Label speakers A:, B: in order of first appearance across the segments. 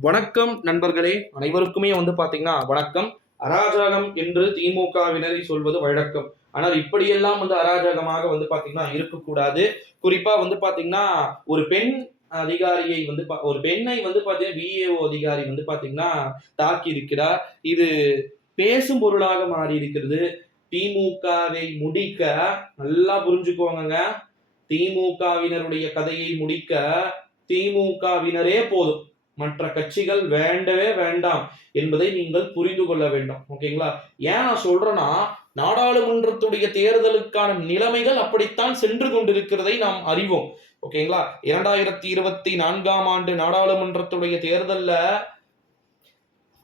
A: வணக்கம் நண்பர்களே. அனைவருக்குமே வந்து பாத்தீங்கன்னா வணக்கம். அராஜகம் என்று திமுகவினரை சொல்வது வழக்கம். ஆனால் இப்படியெல்லாம் வந்து அராஜகமாக வந்து பாத்தீங்கன்னா இருக்கக்கூடாது. குறிப்பா வந்து பாத்தீங்கன்னா ஒரு பெண் அதிகாரியை வந்து பா- ஒரு பெண்ணை வந்து பாத்தீங்கன்னா விஏஓ அதிகாரி வந்து பாத்தீங்கன்னா தாக்கி இருக்கிறார். இது பேசும் பொருளாக மாறி இருக்கிறது. திமுகவை முடிக்க நல்லா புரிஞ்சுக்கோங்க திமுகவினருடைய கதையை முடிக்க திமுகவினரே போதும். மற்ற கட்சிகள் வேண்டவே வேண்டாம் என்பதை நீங்கள் புரிந்து கொள்ள வேண்டும். ஓகேங்களா ஏன் நான் சொல்றேன்னா நாடாளுமன்றத்துடைய தேர்தலுக்கான நிலைமைகள் அப்படித்தான் சென்று கொண்டிருக்கிறதை நாம் அறிவோம். ஓகேங்களா இரண்டாயிரத்தி இருபத்தி நான்காம் ஆண்டு நாடாளுமன்றத்துடைய தேர்தலில்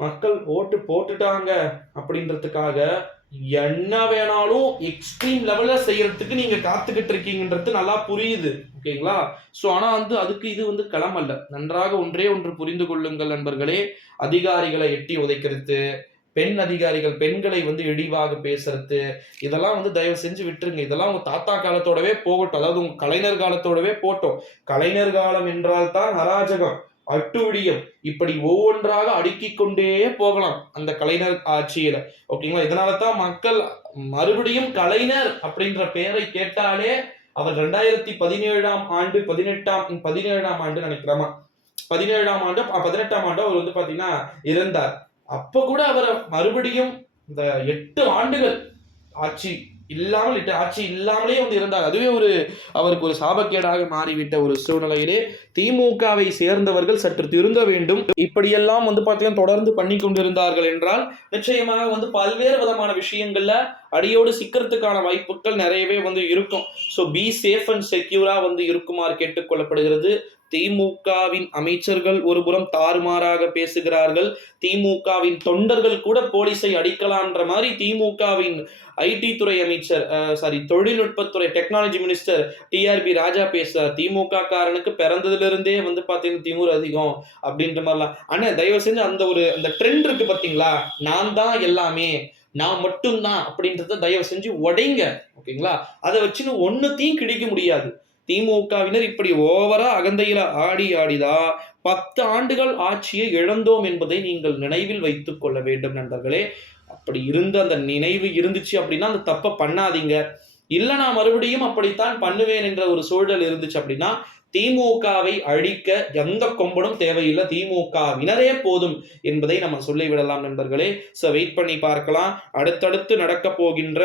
A: மக்கள் ஓட்டு போட்டுட்டாங்க அப்படின்றதுக்காக என்ன வேணாலும் எக்ஸ்ட்ரீம் லெவல்ல செய்யறதுக்கு நீங்க காத்துக்கிட்டு இருக்கீங்கன்றது நல்லா புரியுது ஓகேங்களா? ஸோ ஆனா வந்து அதுக்கு இது வந்து களம் அல்ல. நன்றாக ஒன்றே ஒன்று புரிந்து கொள்ளுங்கள் நண்பர்களே. அதிகாரிகளை எட்டி உதைக்கிறது பெண் அதிகாரிகள் பெண்களை வந்து இழிவாக பேசுறது இதெல்லாம் வந்து தயவு செஞ்சு விட்டுருங்க. இதெல்லாம் உங்க தாத்தா காலத்தோடவே போகட்டும். அதாவது உங்க கலைஞர் காலத்தோடவே போட்டோம் கலைஞர் காலம் என்றால் தான் அராஜகம். அட்டுழியம் இப்படி ஒவ்வொன்றாக அடுக்கிக் கொண்டே போகலாம் அந்த கலைஞர் ஆட்சியில. ஓகேங்களா? இதனால தான் மக்கள் மறுபடியும் கலைஞர் அப்படின்ற பெயரை கேட்டாலே அவர் ரெண்டாயிரத்தி பதினேழாம் ஆண்டு பதினெட்டாம் பதினேழாம் ஆண்டு நினைக்கிறோமா பதினேழாம் ஆண்டு பதினெட்டாம் ஆண்டு அவர் வந்து பாத்தீங்கன்னா இறந்தார். அப்ப கூட அவர் மறுபடியும் இந்த எட்டு ஆண்டுகள் ஆட்சி இல்லாமல் இட்டு ஆட்சி இல்லாமலே வந்து இருந்தார் அதுவே ஒரு அவருக்கு ஒரு சாபக்கேடாக மாறிவிட்ட ஒரு சூழ்நிலையிலே திமுகவை சேர்ந்தவர்கள் சற்று திருந்த வேண்டும். இப்படியெல்லாம் வந்து பார்த்தீங்கன்னா தொடர்ந்து பண்ணி கொண்டிருந்தார்கள் என்றால் நிச்சயமாக வந்து பல்வேறு விதமான விஷயங்கள்ல அடியோடு சிக்கிறதுக்கான வாய்ப்புகள் நிறையவே வந்து இருக்கும். ஸோ பி சேஃப் அண்ட் செக்யூரா வந்து இருக்குமாறு கேட்டுக்கொள்ளப்படுகிறது திமுகவின் அமைச்சர்கள் ஒருபுறம் தாறுமாறாக பேசுகிறார்கள். திமுகவின் தொண்டர்கள் கூட போலீஸை அடிக்கலான்ற மாதிரி திமுகவின் ஐடி துறை அமைச்சர் சாரி தொழில்நுட்பத்துறை டெக்னாலஜி மினிஸ்டர் டிஆர்பி ராஜா பேசுறார். திமுக காரனுக்கு பிறந்ததுலேருந்தே வந்து பார்த்தீங்கன்னா திமுர் அதிகம் அப்படின்ற மாதிரிலாம். ஆனால் தயவு செஞ்சு அந்த ஒரு அந்த ட்ரெண்ட் இருக்கு பார்த்தீங்களா? நான் தான் எல்லாமே நான் மட்டும்தான் அப்படின்றத தயவு செஞ்சு உடைங்க ஓகேங்களா அதை வச்சுன்னு ஒன்றுத்தையும் கிடைக்க முடியாது. திமுகவினர் இப்படி ஓவரா அகந்தையில ஆடி ஆடிதா பத்து ஆண்டுகள் ஆட்சியை இழந்தோம் என்பதை நீங்கள் நினைவில் வைத்துக் கொள்ள வேண்டும் நண்பர்களே. அப்படி இருந்த அந்த நினைவு இருந்துச்சு அப்படின்னா அந்த தப்பை பண்ணாதீங்க. இல்ல நான் மறுபடியும் அப்படித்தான் பண்ணுவேன் என்ற ஒரு சூழல் இருந்துச்சு அப்படின்னா திமுகவை அழிக்க எந்த கொம்பனும் தேவையில்லை. திமுகவினரே போதும் என்பதை நம்ம சொல்லிவிடலாம் நண்பர்களே. ஸோ வெயிட் பண்ணி பார்க்கலாம். அடுத்தடுத்து நடக்க போகின்ற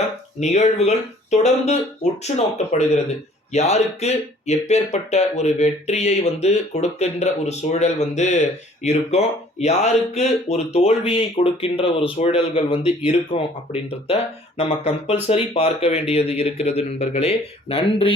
A: நிகழ்வுகள் தொடர்ந்து உற்று நோக்கப்படுகிறது. யாருக்கு எப்பேற்பட்ட ஒரு வெற்றியை வந்து கொடுக்கின்ற ஒரு சூழல் வந்து இருக்கும் யாருக்கு ஒரு தோல்வியை கொடுக்கின்ற ஒரு சூழல்கள் வந்து இருக்கும் அப்படின்றத நம்ம கம்பல்சரி பார்க்க வேண்டியது இருக்கிறது நண்பர்களே. நன்றி.